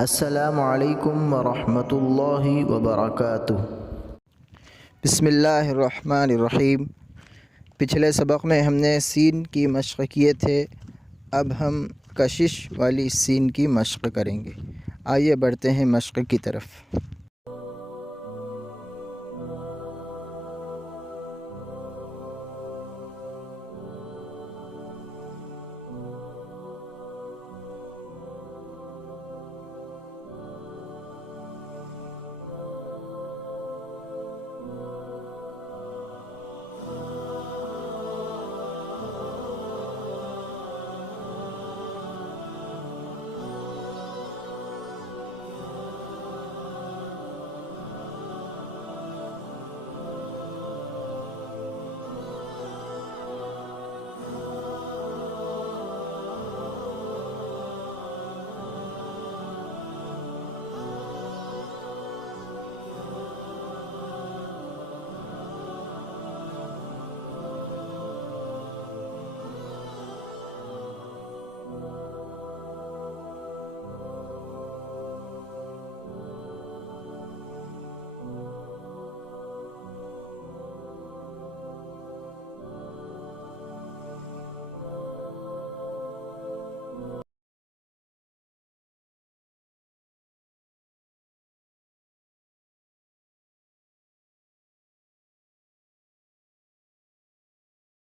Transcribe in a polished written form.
अस्सलामु अलैकुम वरहमतुल्लाहि वबरकातुह। बिस्मिल्लाहिर्रहमानिर्रहीम। पिछले सबक में हमने सीन की मशक़ किए थे, अब हम कशिश वाली सीन की मशक़ करेंगे। आइए बढ़ते हैं मशक़ की तरफ़।